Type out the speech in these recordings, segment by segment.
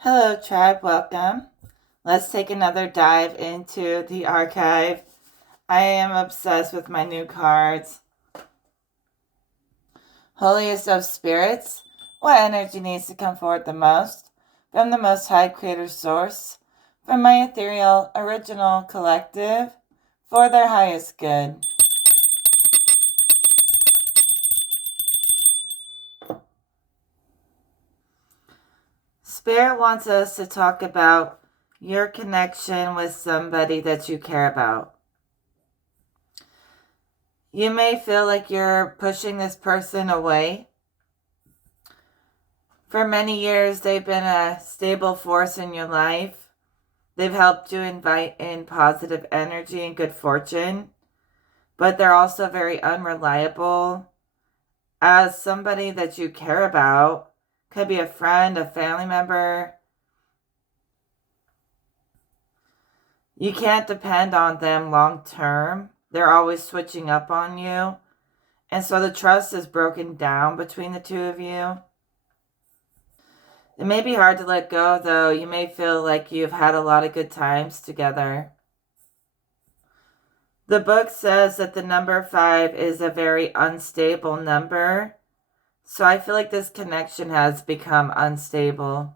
Hello, tribe. Welcome. Let's take another dive into the archive. I am obsessed with my new cards. Holiest of Spirits. What energy needs to come forward the most? From the Most High Creator Source. From my ethereal original collective. For their highest good. Spirit wants us to talk about your connection with somebody that you care about. You may feel like you're pushing this person away. For many years, they've been a stable force in your life. They've helped you invite in positive energy and good fortune, but they're also very unreliable. As somebody that you care about, could be a friend, a family member, you can't depend on them long term. They're always switching up on you. And so the trust is broken down between the two of you. It may be hard to let go, though. You may feel like you've had a lot of good times together. The book says that the number 5 is a very unstable number. So I feel like this connection has become unstable.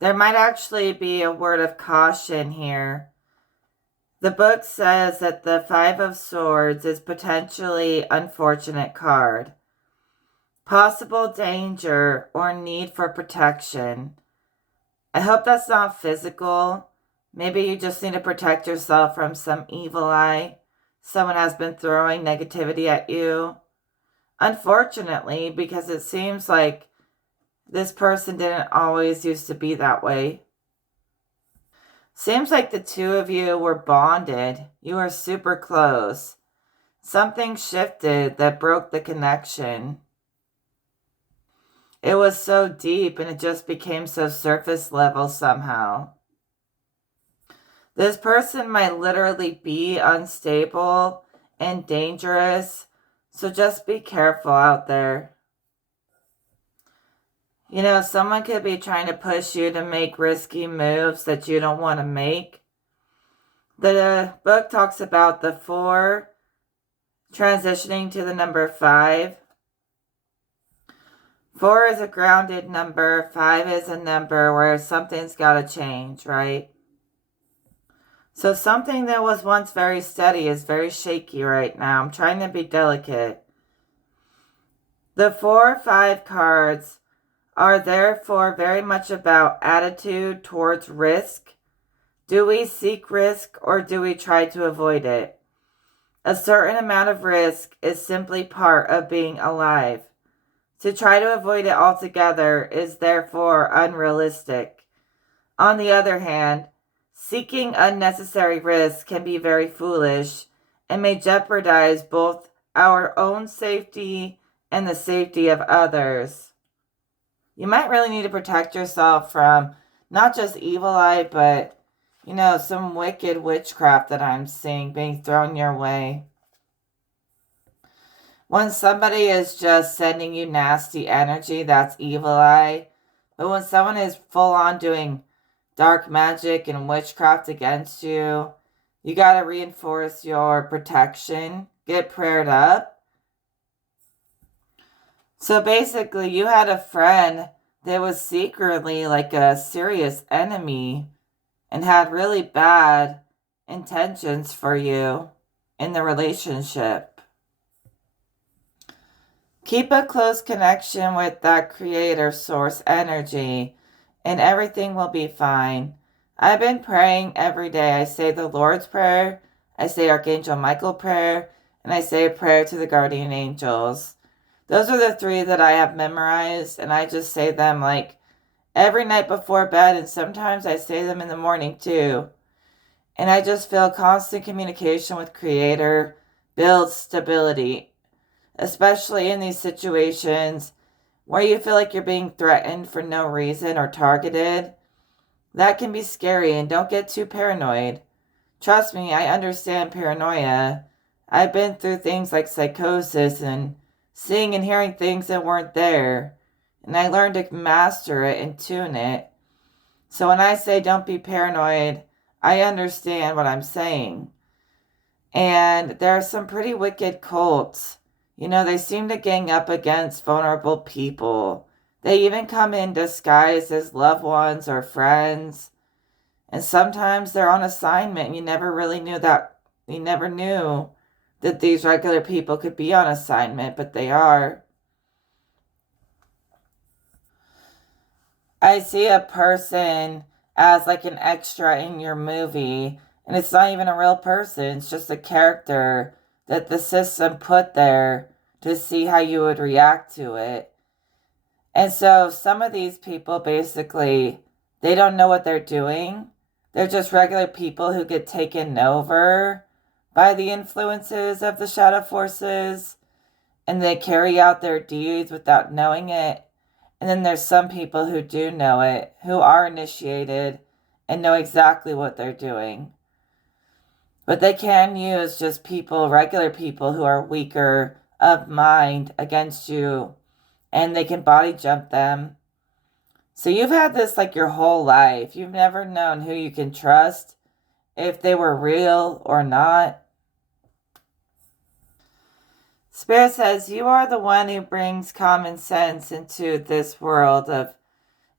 There might actually be a word of caution here. The book says that the 5 of Swords is potentially unfortunate card. Possible danger or need for protection. I hope that's not physical. Maybe you just need to protect yourself from some evil eye. Someone has been throwing negativity at you. Unfortunately, because it seems like this person didn't always used to be that way. Seems like the two of you were bonded. You were super close. Something shifted that broke the connection. It was so deep and it just became so surface level somehow. This person might literally be unstable and dangerous, so just be careful out there. You know, someone could be trying to push you to make risky moves that you don't want to make. The book talks about the 4 transitioning to the number 5. 4 is a grounded number. 5 is a number where something's got to change, right? So something that was once very steady is very shaky right now. I'm trying to be delicate. The 4-5 cards are therefore very much about attitude towards risk. Do we seek risk or do we try to avoid it? A certain amount of risk is simply part of being alive. To try to avoid it altogether is therefore unrealistic. On the other hand, seeking unnecessary risk can be very foolish and may jeopardize both our own safety and the safety of others. You might really need to protect yourself from not just evil eye, but, some wicked witchcraft that I'm seeing being thrown your way. When somebody is just sending you nasty energy, that's evil eye. But when someone is full on doing dark magic and witchcraft against you, you got to reinforce your protection. Get prayed up. So basically, you had a friend that was secretly like a serious enemy and had really bad intentions for you in the relationship. Keep a close connection with that creator source energy and everything will be fine. I've been praying every day. I say the Lord's Prayer, I say Archangel Michael prayer, and I say a prayer to the guardian angels. Those are the 3 that I have memorized, and I just say them like every night before bed, and sometimes I say them in the morning too. And I just feel constant communication with Creator builds stability, especially in these situations where you feel like you're being threatened for no reason or targeted. That can be scary, and don't get too paranoid. Trust me, I understand paranoia. I've been through things like psychosis and seeing and hearing things that weren't there. And I learned to master it and tune it. So when I say don't be paranoid, I understand what I'm saying. And there are some pretty wicked cults. You know, they seem to gang up against vulnerable people. They even come in disguised as loved ones or friends. And sometimes they're on assignment and you never really knew that. You never knew that these regular people could be on assignment, but they are. I see a person as like an extra in your movie, and it's not even a real person, it's just a character that the system put there to see how you would react to it. And so some of these people basically, they don't know what they're doing. They're just regular people who get taken over by the influences of the shadow forces, and they carry out their deeds without knowing it. And then there's some people who do know it, who are initiated and know exactly what they're doing. But they can use just people, regular people who are weaker of mind against you, and they can body jump them. So you've had this like your whole life. You've never known who you can trust, if they were real or not. Spirit says you are the one who brings common sense into this world of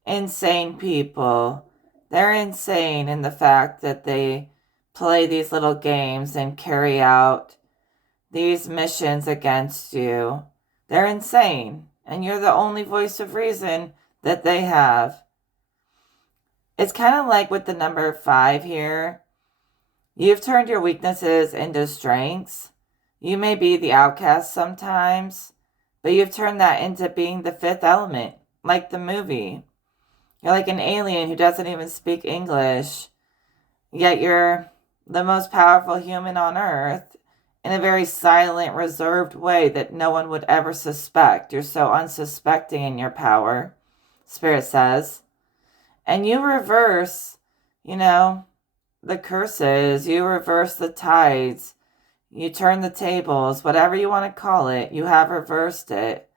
insane people. They're insane in the fact that they play these little games and carry out these missions against you. They're insane, and you're the only voice of reason that they have. It's kind of like with the number 5 here. You've turned your weaknesses into strengths. You may be the outcast sometimes, but you've turned that into being the 5th element, like the movie. You're like an alien who doesn't even speak English, yet you're the most powerful human on earth in a very silent, reserved way that no one would ever suspect. You're so unsuspecting in your power, Spirit says. And you reverse, the curses. You reverse the tides. You turn the tables, whatever you want to call it, you have reversed it.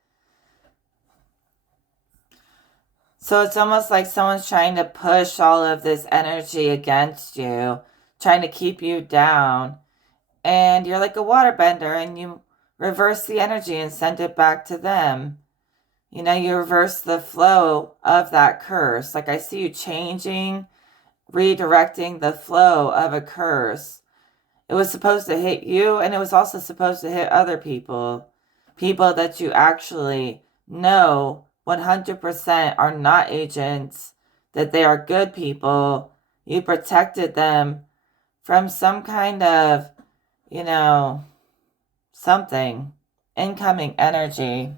So it's almost like someone's trying to push all of this energy against you, trying to keep you down. And you're like a waterbender and you reverse the energy and send it back to them. You reverse the flow of that curse. Like I see you changing, redirecting the flow of a curse. It was supposed to hit you, and it was also supposed to hit other people. People that you actually know 100% are not agents, that they are good people. You protected them from some kind of, something, incoming energy.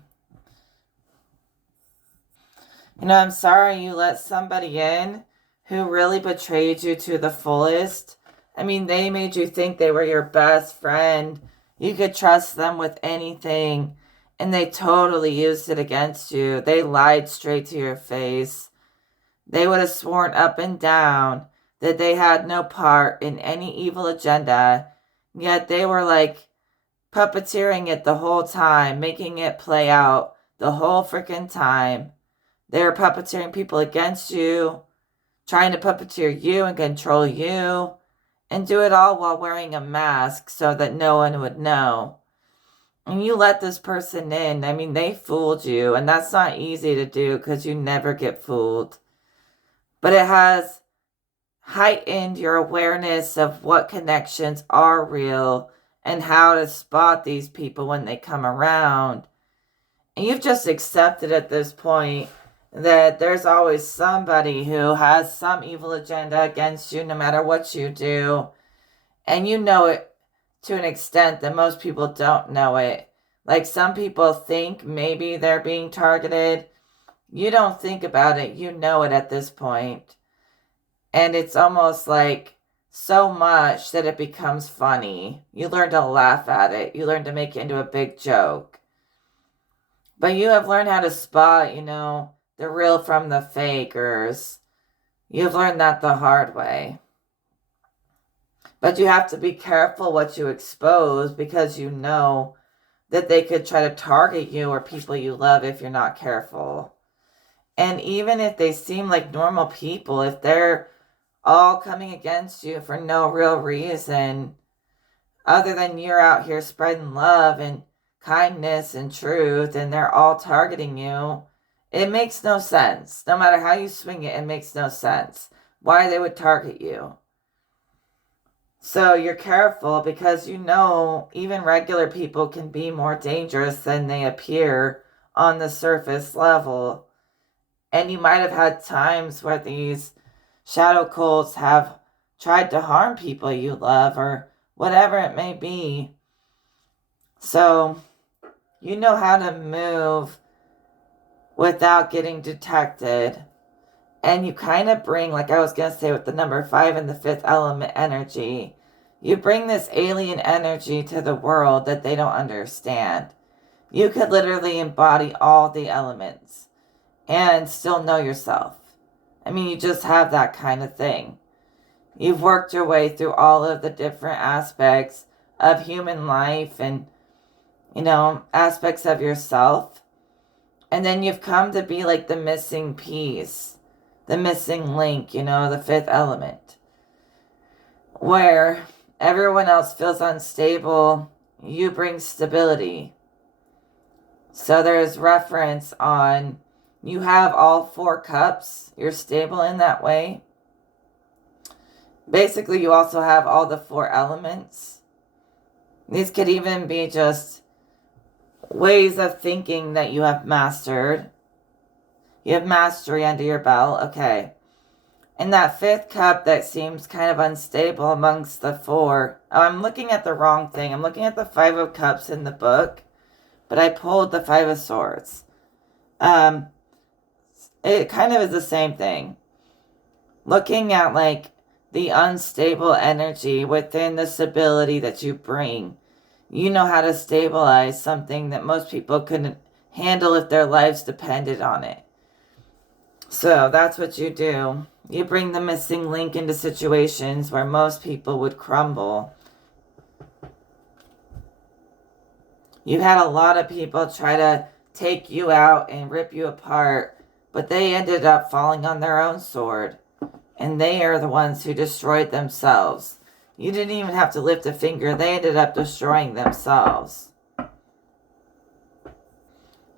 I'm sorry you let somebody in who really betrayed you to the fullest. I mean, they made you think they were your best friend. You could trust them with anything, and they totally used it against you. They lied straight to your face. They would have sworn up and down that they had no part in any evil agenda, yet they were like puppeteering it the whole time, making it play out the whole freaking time. They were puppeteering people against you, trying to puppeteer you and control you, and do it all while wearing a mask so that no one would know. And you let this person in. I mean, they fooled you, and that's not easy to do because you never get fooled. But it has heightened your awareness of what connections are real and how to spot these people when they come around. And you've just accepted at this point that there's always somebody who has some evil agenda against you no matter what you do. And you know it to an extent that most people don't know it. Like some people think maybe they're being targeted. You don't think about it. You know it at this point. And it's almost like so much that it becomes funny. You learn to laugh at it. You learn to make it into a big joke. But you have learned how to spot, the real from the fakers. You've learned that the hard way. But you have to be careful what you expose because you know that they could try to target you or people you love if you're not careful. And even if they seem like normal people, if they're all coming against you for no real reason, other than you're out here spreading love and kindness and truth, and they're all targeting you, it makes no sense. No matter how you swing it, it makes no sense why they would target you. So you're careful, because even regular people can be more dangerous than they appear on the surface level. And you might have had times where these shadow cults have tried to harm people you love, or whatever it may be. So you know how to move without getting detected. And you kind of bring, like I was going to say with the number 5 and the 5th element energy, you bring this alien energy to the world that they don't understand. You could literally embody all the elements and still know yourself. I mean, you just have that kind of thing. You've worked your way through all of the different aspects of human life and, aspects of yourself. And then you've come to be like the missing piece, the missing link, the 5th element, where everyone else feels unstable. You bring stability. So there's reference on, you have all 4 cups. You're stable in that way. Basically, you also have all the 4 elements. These could even be just ways of thinking that you have mastered. You have mastery under your belt. Okay. And that 5th cup that seems kind of unstable amongst the 4. Oh, I'm looking at the wrong thing. I'm looking at the 5 of Cups in the book, but I pulled the 5 of Swords. It kind of is the same thing. Looking at like the unstable energy within the stability that you bring. You know how to stabilize something that most people couldn't handle if their lives depended on it. So that's what you do. You bring the missing link into situations where most people would crumble. You've had a lot of people try to take you out and rip you apart, but they ended up falling on their own sword. And they are the ones who destroyed themselves. You didn't even have to lift a finger. They ended up destroying themselves.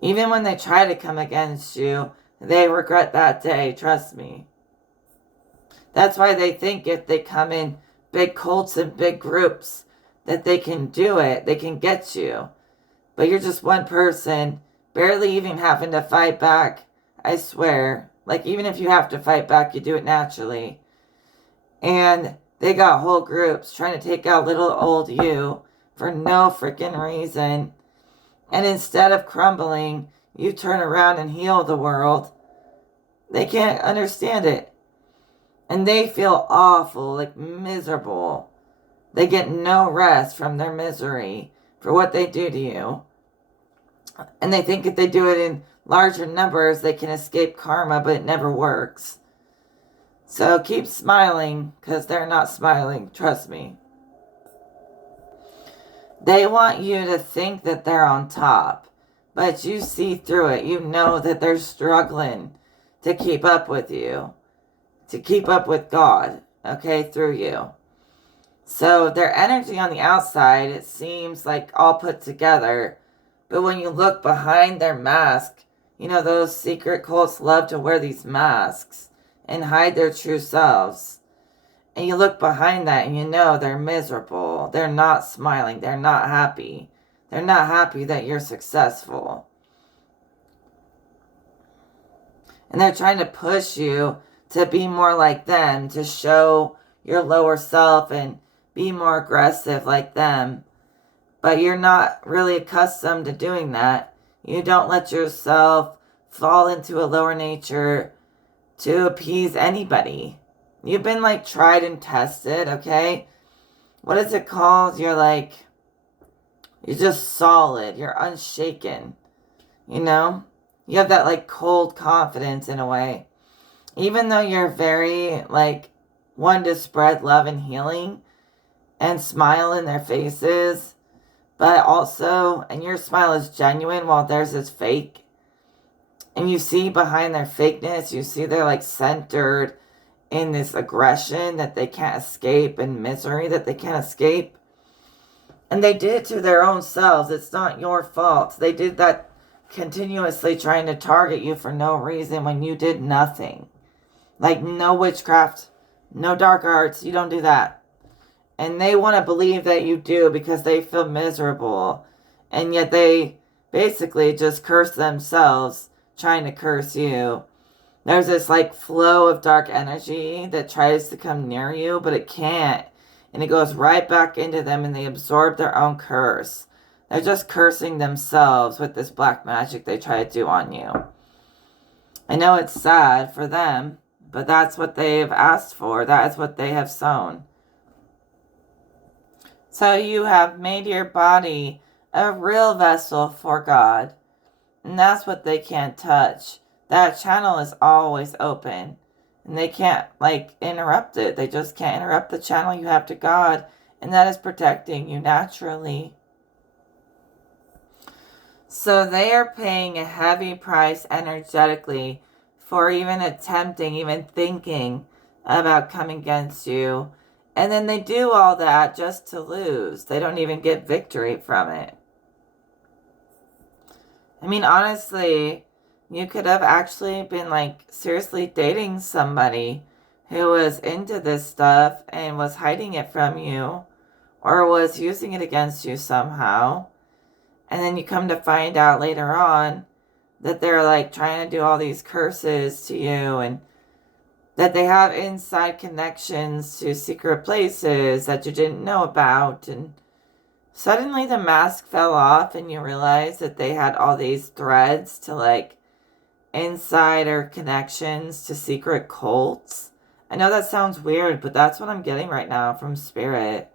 Even when they try to come against you, they regret that day. Trust me. That's why they think if they come in big cults and big groups, that they can do it. They can get you. But you're just one person, barely even having to fight back. I swear. Like, even if you have to fight back, you do it naturally. And they got whole groups trying to take out little old you for no freaking reason. And instead of crumbling, you turn around and heal the world. They can't understand it. And they feel awful, like miserable. They get no rest from their misery for what they do to you. And they think if they do it in larger numbers, they can escape karma, but it never works. So keep smiling, because they're not smiling, trust me. They want you to think that they're on top, but you see through it. You know that they're struggling to keep up with you, to keep up with God, okay, through you. So their energy on the outside, it seems like all put together, but when you look behind their mask, those secret cults love to wear these masks and hide their true selves. And you look behind that and you know they're miserable. They're not smiling. They're not happy. They're not happy that you're successful. And they're trying to push you to be more like them, to show your lower self and be more aggressive like them. But you're not really accustomed to doing that. You don't let yourself fall into a lower nature to appease anybody. You've been like tried and tested, okay? What is it called? You're just solid. You're unshaken. You have that like cold confidence in a way. Even though you're very one to spread love and healing and smile in their faces, but also, and your smile is genuine while theirs is fake. And you see behind their fakeness, you see they're like centered in this aggression that they can't escape and misery that they can't escape. And they did it to their own selves. It's not your fault. They did that continuously trying to target you for no reason when you did nothing. Like no witchcraft, no dark arts. You don't do that. And they want to believe that you do because they feel miserable. And yet they basically just curse themselves trying to curse you. There's this like flow of dark energy that tries to come near you, but it can't. And it goes right back into them and they absorb their own curse. They're just cursing themselves with this black magic they try to do on you. I know it's sad for them, but that's what they've asked for. That is what they have sown. So you have made your body a real vessel for God. And that's what they can't touch. That channel is always open. And they can't, like, interrupt it. They just can't interrupt the channel you have to God. And that is protecting you naturally. So they are paying a heavy price energetically for even attempting, even thinking about coming against you. And then they do all that just to lose. They don't even get victory from it. I mean, honestly, you could have actually been like seriously dating somebody who was into this stuff and was hiding it from you or was using it against you somehow. And then you come to find out later on that they're like trying to do all these curses to you and that they have inside connections to secret places that you didn't know about. And suddenly the mask fell off and you realize that they had all these threads to like insider connections to secret cults. I know that sounds weird, but that's what I'm getting right now from Spirit.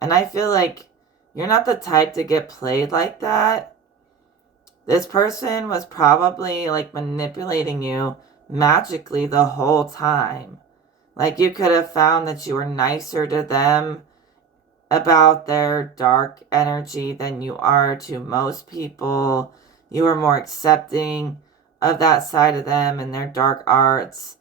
And I feel like you're not the type to get played like that. This person was probably like manipulating you magically the whole time. Like you could have found that you were nicer to them about their dark energy than you are to most people. You were more accepting of that side of them and their dark arts.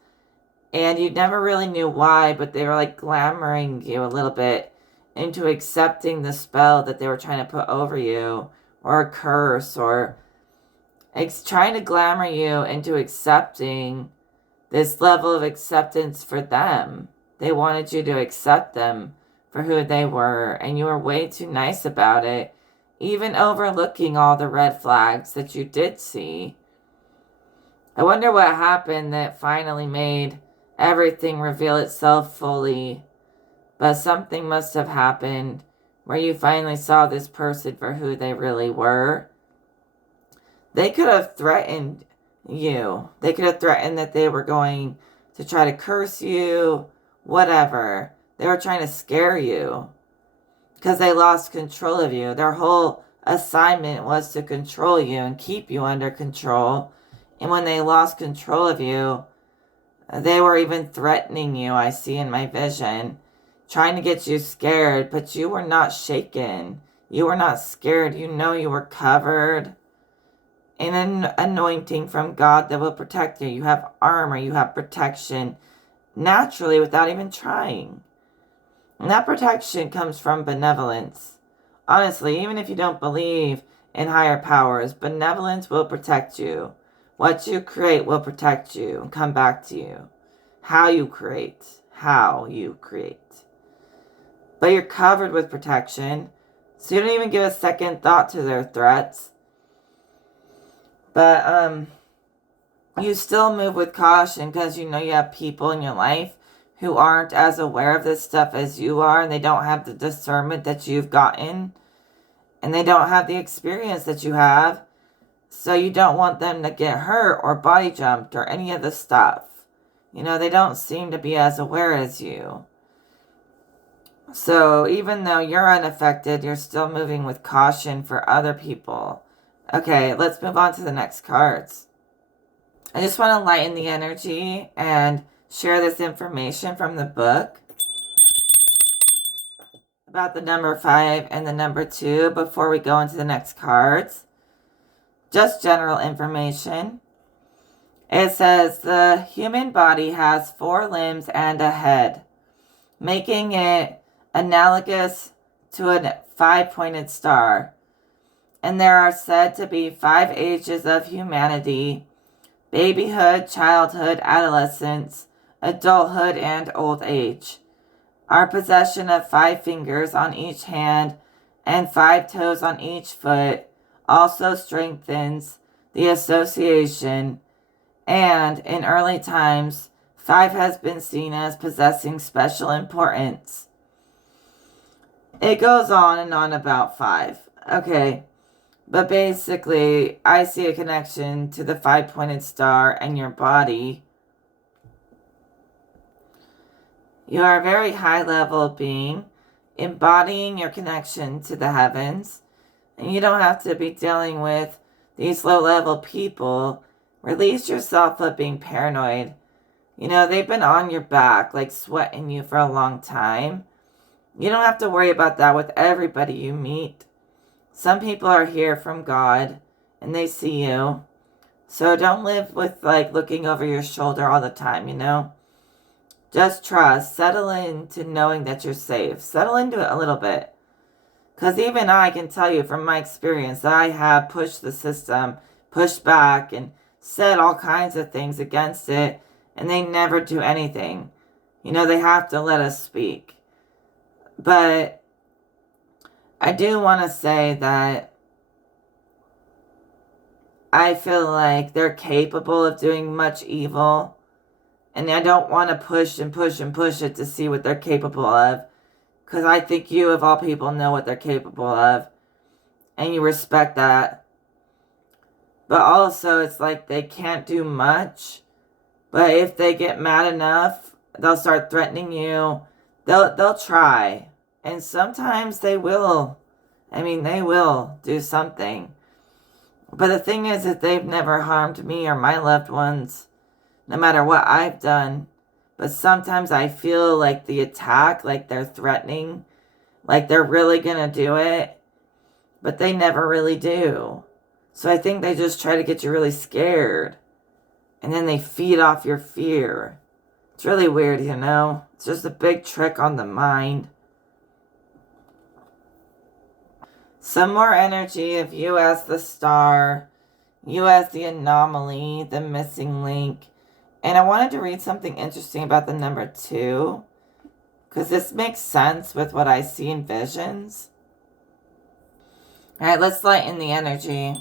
And you never really knew why, but they were like glamoring you a little bit into accepting the spell that they were trying to put over you, or a curse, or trying to glamour you into accepting this level of acceptance for them. They wanted you to accept them for who they were, and you were way too nice about it, even overlooking all the red flags that you did see. I wonder what happened that finally made everything reveal itself fully, but something must have happened where you finally saw this person for who they really were. They could have threatened you. They could have threatened that they were going to try to curse you, whatever. They were trying to scare you because they lost control of you. Their whole assignment was to control you and keep you under control. And when they lost control of you, they were even threatening you, I see in my vision, trying to get you scared, but you were not shaken. You were not scared. You know you were covered in an anointing from God that will protect you. You have armor. You have protection naturally without even trying. And that protection comes from benevolence. Honestly, even if you don't believe in higher powers, benevolence will protect you. What you create will protect you and come back to you. How you create. But you're covered with protection, so you don't even give a second thought to their threats. But you still move with caution because you know you have people in your life who aren't as aware of this stuff as you are, and they don't have the discernment that you've gotten, and they don't have the experience that you have. So you don't want them to get hurt or body jumped or any of the stuff. You know, they don't seem to be as aware as you. So even though you're unaffected, you're still moving with caution for other people. Okay, let's move on to the next cards. I just want to lighten the energy and share this information from the book about the number 5 and the number 2 before we go into the next cards. just general information. It says the human body has 4 limbs and a head, making it analogous to a 5-pointed star. And there are said to be 5 ages of humanity: babyhood, childhood, adolescence, adulthood, and old age. Our possession of 5 fingers on each hand and 5 toes on each foot also strengthens the association, and in early times, 5 has been seen as possessing special importance. It goes on and on about 5. Okay, but basically, I see a connection to the 5-pointed star and your body. You are a very high-level being, embodying your connection to the heavens. And you don't have to be dealing with these low-level people. Release yourself of being paranoid. You know, they've been on your back, like sweating you for a long time. You don't have to worry about that with everybody you meet. Some people are here from God, and they see you. So don't live with, like, looking over your shoulder all the time, you know? Just trust. Settle into knowing that you're safe. Settle into it a little bit. Because even I can tell you from my experience that I have pushed the system, pushed back, and said all kinds of things against it, and they never do anything. You know, they have to let us speak. But I do want to say that I feel like they're capable of doing much evil. And I don't want to push and push and push it to see what they're capable of. Because I think you, of all people, know what they're capable of. And you respect that. But also, it's like they can't do much. But if they get mad enough, they'll start threatening you. They'll try. And sometimes they will. I mean, they will do something. But the thing is that they've never harmed me or my loved ones, no matter what I've done. But sometimes I feel like the attack, like they're threatening, like they're really gonna do it, but they never really do. So I think they just try to get you really scared, and then they feed off your fear. It's really weird, you know? It's just a big trick on the mind. Some more energy of you as the star, you as the anomaly, the missing link. And I wanted to read something interesting about the number 2, because this makes sense with what I see in visions. All right, let's lighten the energy.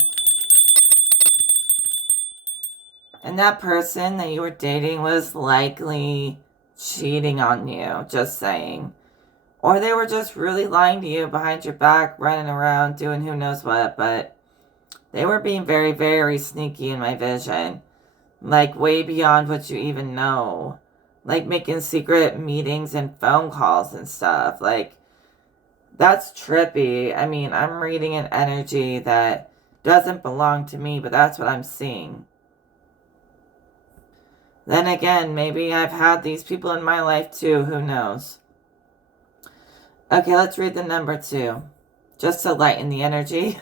And that person that you were dating was likely cheating on you, just saying. Or they were just really lying to you behind your back, running around, doing who knows what. But they were being very, very sneaky in my vision. Like, way beyond what you even know. Like, making secret meetings and phone calls and stuff. Like, that's trippy. I mean, I'm reading an energy that doesn't belong to me, but that's what I'm seeing. Then again, maybe I've had these people in my life too. Who knows? Okay, let's read the number 2. Just to lighten the energy.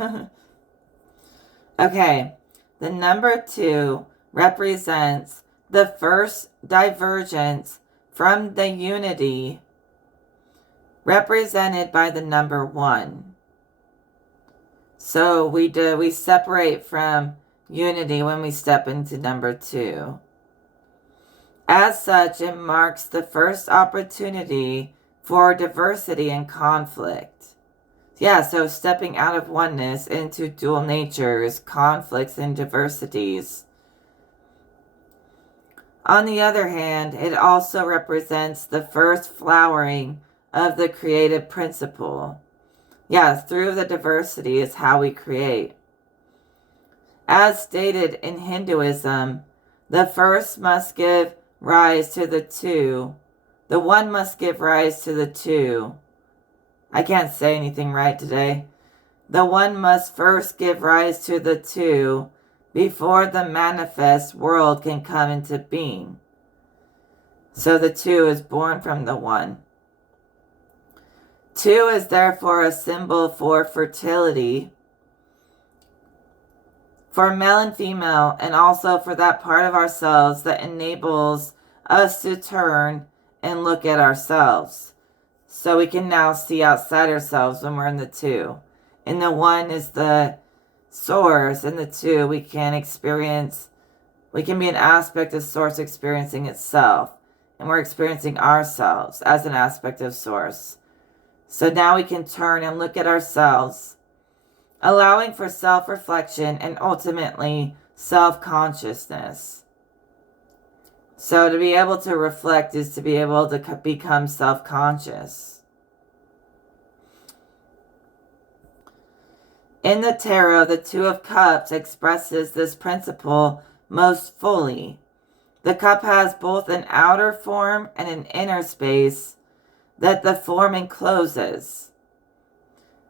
Okay, the number 2 represents the first divergence from the unity represented by the number 1. So we separate from unity when we step into number 2. As such, it marks the first opportunity for diversity and conflict. Yeah, so stepping out of oneness into dual natures, conflicts, and diversities. On the other hand, it also represents the first flowering of the creative principle. Yeah, through the diversity is how we create. As stated in Hinduism, the first must give rise to the 2. The 1 must give rise to the 2. I can't say anything right today. The 1 must first give rise to the 2 before the manifest world can come into being. So the 2 is born from the 1. 2 is therefore a symbol for fertility, for male and female, and also for that part of ourselves that enables us to turn and look at ourselves. So we can now see outside ourselves when we're in the two. And the one is the source, and the two we can experience. We can be an aspect of source experiencing itself. And we're experiencing ourselves as an aspect of source. So now we can turn and look at ourselves, allowing for self-reflection and ultimately self-consciousness. So to be able to reflect is to be able to become self-conscious. In the tarot, the Two of Cups expresses this principle most fully. The cup has both an outer form and an inner space that the form encloses.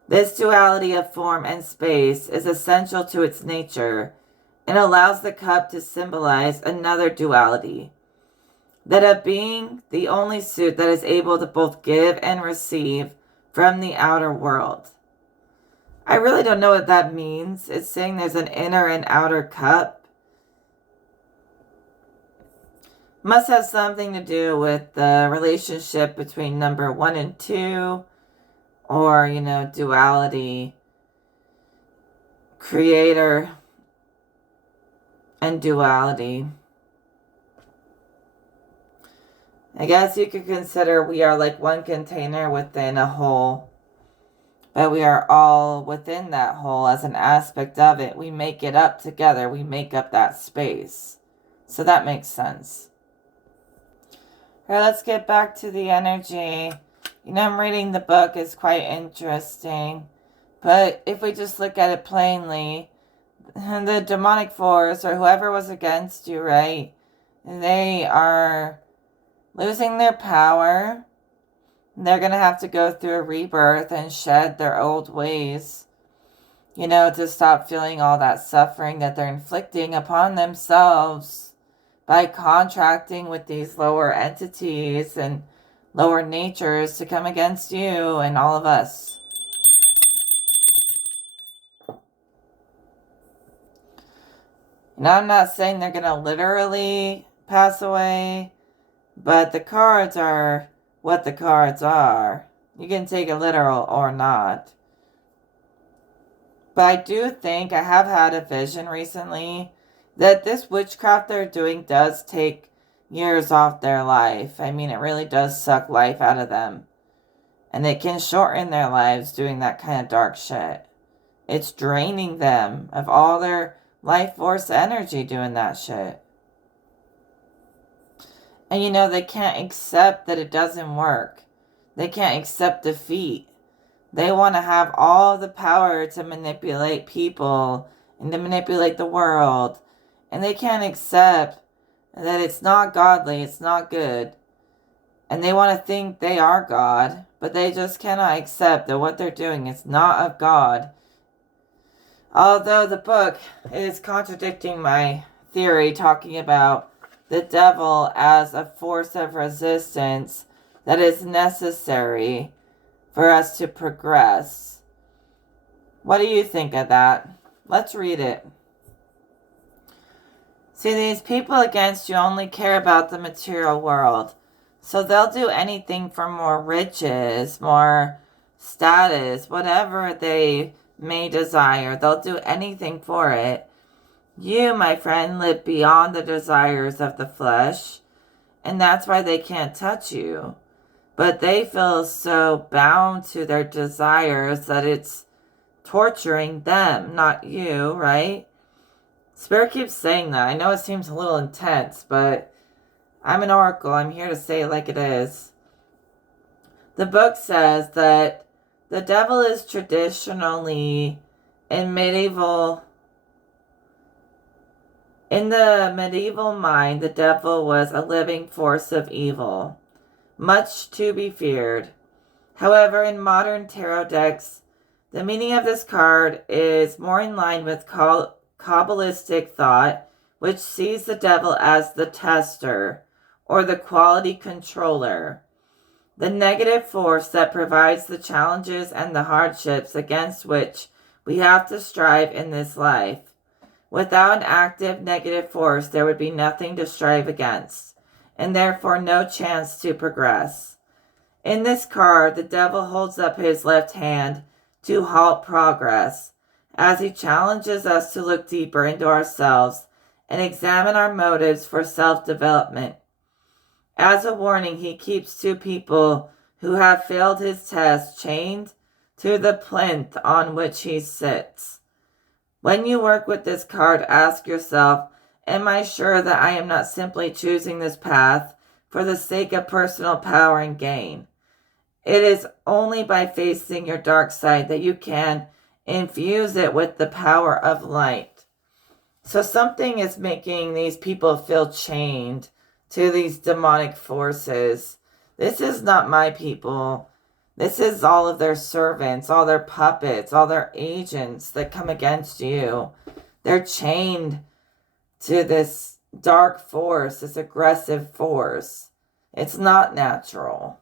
This duality of form and space is essential to its nature and allows the cup to symbolize another duality, that of being the only suit that is able to both give and receive from the outer world. I really don't know what that means. It's saying there's an inner and outer cup. Must have something to do with the relationship between number 1 and 2, or, duality, creator and duality. I guess you could consider we are like one container within a whole, but we are all within that whole as an aspect of it. We make it up together. We make up that space. So that makes sense. All right, let's get back to the energy. I'm reading the book. It's quite interesting. But if we just look at it plainly, the demonic force or whoever was against you, right? They are losing their power. They're going to have to go through a rebirth and shed their old ways, to stop feeling all that suffering that they're inflicting upon themselves by contracting with these lower entities and lower natures to come against you and all of us. Now, I'm not saying they're going to literally pass away, but the cards are what the cards are. You can take it literal or not. But I do think I have had a vision recently that this witchcraft they're doing does take years off their life. I mean, it really does suck life out of them. And it can shorten their lives doing that kind of dark shit. It's draining them of all their life force energy doing that shit. And they can't accept that it doesn't work. They can't accept defeat. They want to have all the power to manipulate people and to manipulate the world. And they can't accept that it's not godly, it's not good. And they want to think they are God, but they just cannot accept that what they're doing is not of God. Although the book is contradicting my theory, talking about the devil as a force of resistance that is necessary for us to progress. What do you think of that? Let's read it. See, these people against you only care about the material world. So they'll do anything for more riches, more status, whatever they may desire. They'll do anything for it. You, my friend, live beyond the desires of the flesh, and that's why they can't touch you. But they feel so bound to their desires that it's torturing them, not you, right? Spirit keeps saying that. I know it seems a little intense, but I'm an oracle. I'm here to say it like it is. The book says that the devil is traditionally in the medieval mind, the devil was a living force of evil, much to be feared. However, in modern tarot decks, the meaning of this card is more in line with Kabbalistic thought, which sees the devil as the tester or the quality controller, the negative force that provides the challenges and the hardships against which we have to strive in this life. Without an active negative force, there would be nothing to strive against, and therefore no chance to progress. In this card, the devil holds up his left hand to halt progress, as he challenges us to look deeper into ourselves and examine our motives for self-development. As a warning, he keeps two people who have failed his test chained to the plinth on which he sits. When you work with this card, ask yourself, am I sure that I am not simply choosing this path for the sake of personal power and gain? It is only by facing your dark side that you can infuse it with the power of light. So something is making these people feel chained to these demonic forces. This is not my people. This is all of their servants, all their puppets, all their agents that come against you. They're chained to this dark force, this aggressive force. It's not natural.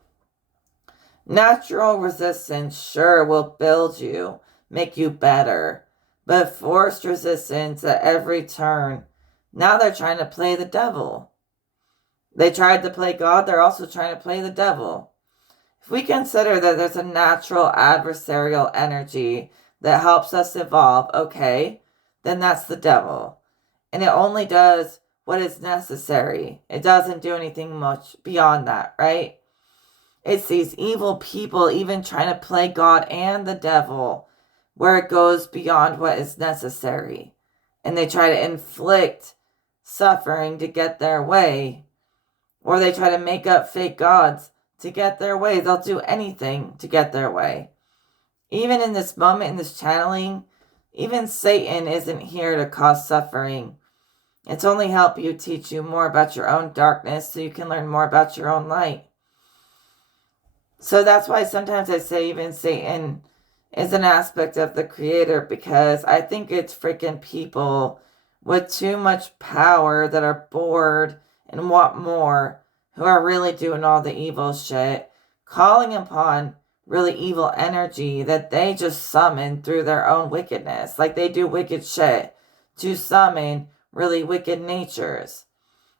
Natural resistance sure will build you, make you better, but forced resistance at every turn. Now they're trying to play the devil. They tried to play God, they're also trying to play the devil. If we consider that there's a natural adversarial energy that helps us evolve, okay, then that's the devil. And it only does what is necessary. It doesn't do anything much beyond that, right? It's these evil people even trying to play God and the devil where it goes beyond what is necessary. And they try to inflict suffering to get their way. Or they try to make up fake gods to get their way. They'll do anything to get their way. Even in this moment, in this channeling, even Satan isn't here to cause suffering. It's only help you, teach you more about your own darkness so you can learn more about your own light. So that's why sometimes I say even Satan is an aspect of the creator, because I think it's freaking people with too much power that are bored and want more, who are really doing all the evil shit, calling upon really evil energy that they just summon through their own wickedness. Like they do wicked shit to summon really wicked natures.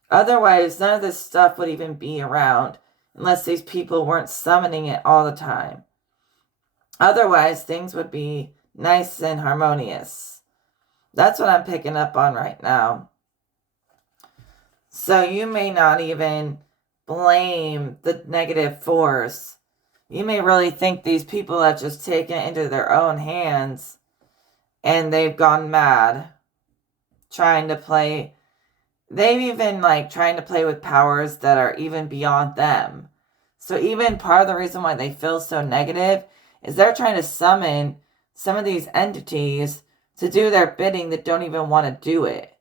Otherwise, none of this stuff would even be around unless these people weren't summoning it all the time. Otherwise, things would be nice and harmonious. That's what I'm picking up on right now. So you may not even blame the negative force. You may really think these people have just taken it into their own hands and they've gone mad trying to play. They've even trying to play with powers that are even beyond them. So even part of the reason why they feel so negative is they're trying to summon some of these entities to do their bidding that don't even want to do it.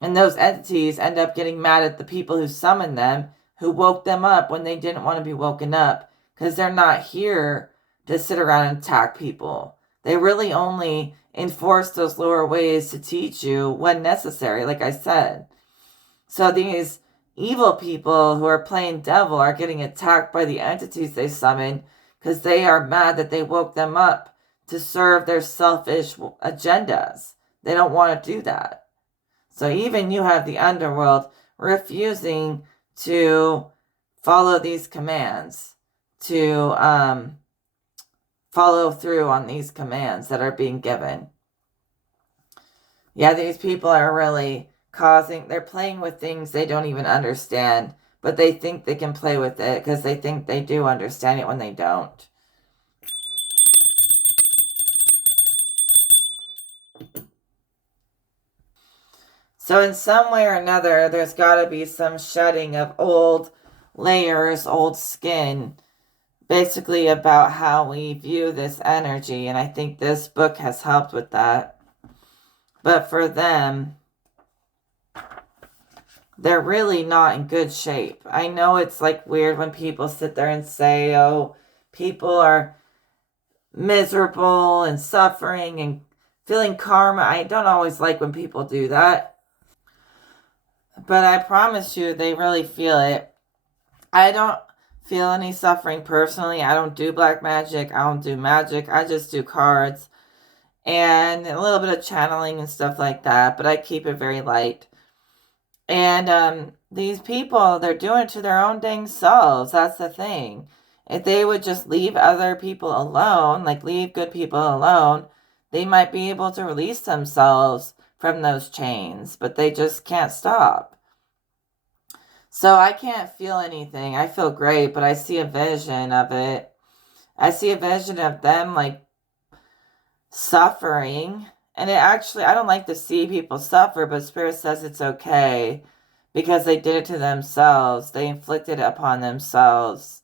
And those entities end up getting mad at the people who summoned them, who woke them up when they didn't want to be woken up, because they're not here to sit around and attack people. They really only enforce those lower ways to teach you when necessary, like I said. So these evil people who are playing devil are getting attacked by the entities they summon because they are mad that they woke them up to serve their selfish agendas. They don't want to do that. So even you have the underworld refusing to follow these commands, to follow through on these commands that are being given. Yeah, these people are really they're playing with things they don't even understand, but they think they can play with it because they think they do understand it when they don't. So in some way or another, there's got to be some shedding of old layers, old skin, basically about how we view this energy. And I think this book has helped with that. But for them, they're really not in good shape. I know it's weird when people sit there and say, oh, people are miserable and suffering and feeling karma. I don't always like when people do that. But I promise you, they really feel it. I don't feel any suffering personally. I don't do black magic. I don't do magic. I just do cards. and a little bit of channeling and stuff like that, but I keep it very light. And these people, they're doing it to their own dang selves. That's the thing. If they would just leave other people alone, like leave good people alone, they might be able to release themselves from those chains, but they just can't stop. So I can't feel anything. I feel great, but I see a vision of it. I see a vision of them like suffering. And it actually, I don't like to see people suffer, but Spirit says it's okay because they did it to themselves. They inflicted it upon themselves.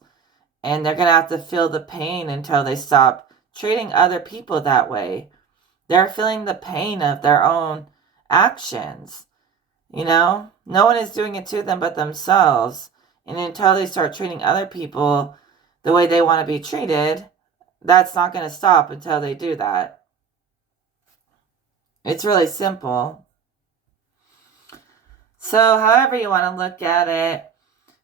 And they're going to have to feel the pain until they stop treating other people that way. They're feeling the pain of their own actions. You know, no one is doing it to them but themselves. And until they start treating other people the way they want to be treated, that's not going to stop until they do that. It's really simple. So, however you want to look at it,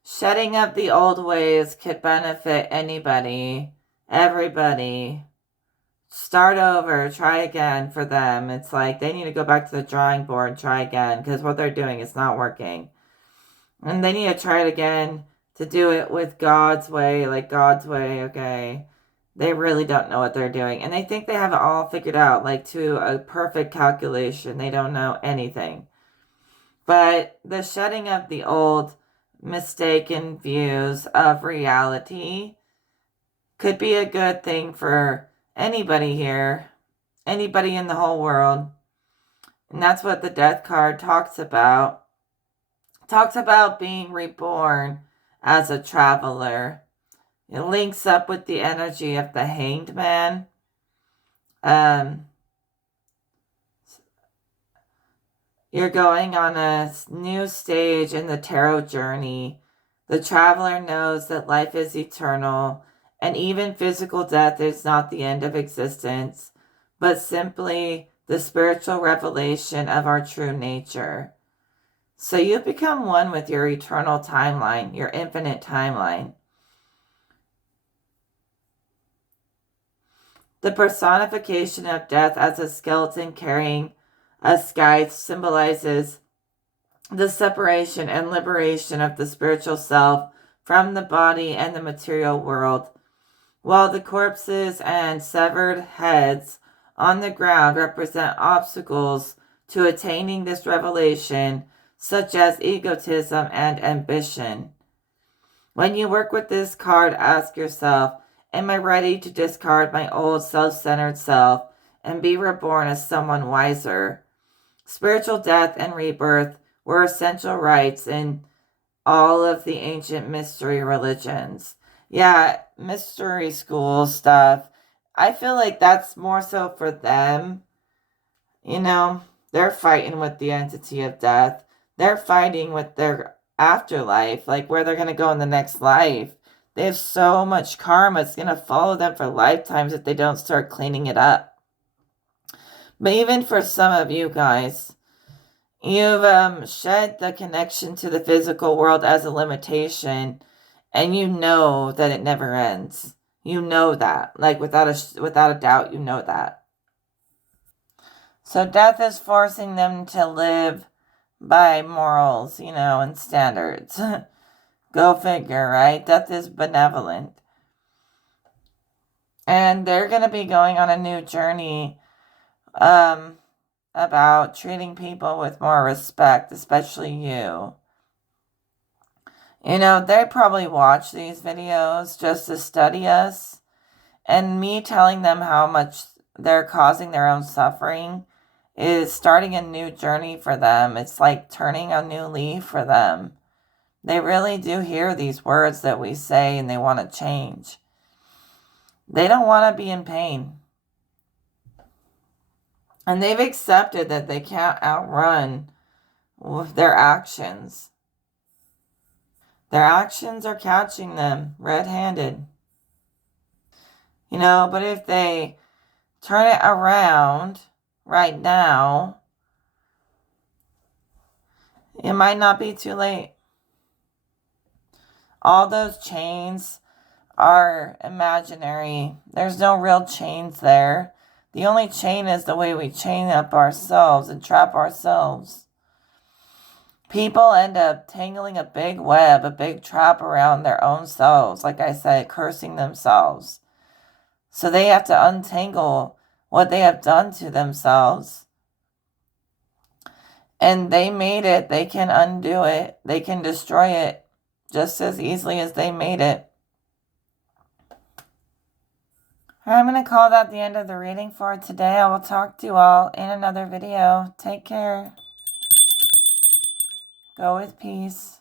shedding of the old ways could benefit anybody, everybody. Start over, try again for them. It's like they need to go back to the drawing board and try again because what they're doing is not working. And they need to try it again to do it with God's way, like God's way, okay? They really don't know what they're doing. And they think they have it all figured out, like to a perfect calculation. They don't know anything. But the shedding of the old mistaken views of reality could be a good thing for anybody here, anybody in the whole world. And that's what the death card talks about. It talks about being reborn as a traveler. It links up with the energy of the Hanged Man. You're going on a new stage in the tarot journey. The traveler knows that life is eternal, and even physical death is not the end of existence, but simply the spiritual revelation of our true nature. So you become one with your eternal timeline, your infinite timeline. The personification of death as a skeleton carrying a scythe symbolizes the separation and liberation of the spiritual self from the body and the material world, while the corpses and severed heads on the ground represent obstacles to attaining this revelation, such as egotism and ambition. When you work with this card, ask yourself, am I ready to discard my old self-centered self and be reborn as someone wiser? Spiritual death and rebirth were essential rites in all of the ancient mystery religions. Yeah, mystery school stuff. I feel like that's more so for them. You know, they're fighting with the entity of death. They're fighting with their afterlife, like where they're going to go in the next life. They have so much karma, it's going to follow them for lifetimes if they don't start cleaning it up. But even for some of you guys, you've shed the connection to the physical world as a limitation, and you know that it never ends. You know that, like without a doubt, you know that. So death is forcing them to live by morals, and standards. Go figure, right? Death is benevolent. And they're going to be going on a new journey about treating people with more respect, especially you. They probably watch these videos just to study us. And me telling them how much they're causing their own suffering is starting a new journey for them. It's like turning a new leaf for them. They really do hear these words that we say and they want to change. They don't want to be in pain. And they've accepted that they can't outrun their actions. Their actions are catching them red-handed. But if they turn it around right now, it might not be too late. All those chains are imaginary. There's no real chains there. The only chain is the way we chain up ourselves and trap ourselves. People end up tangling a big web, a big trap around their own selves, like I said, cursing themselves. So they have to untangle what they have done to themselves. And they made it. They can undo it. They can destroy it just as easily as they made it. I'm going to call that the end of the reading for today. I will talk to you all in another video. Take care. Go with peace.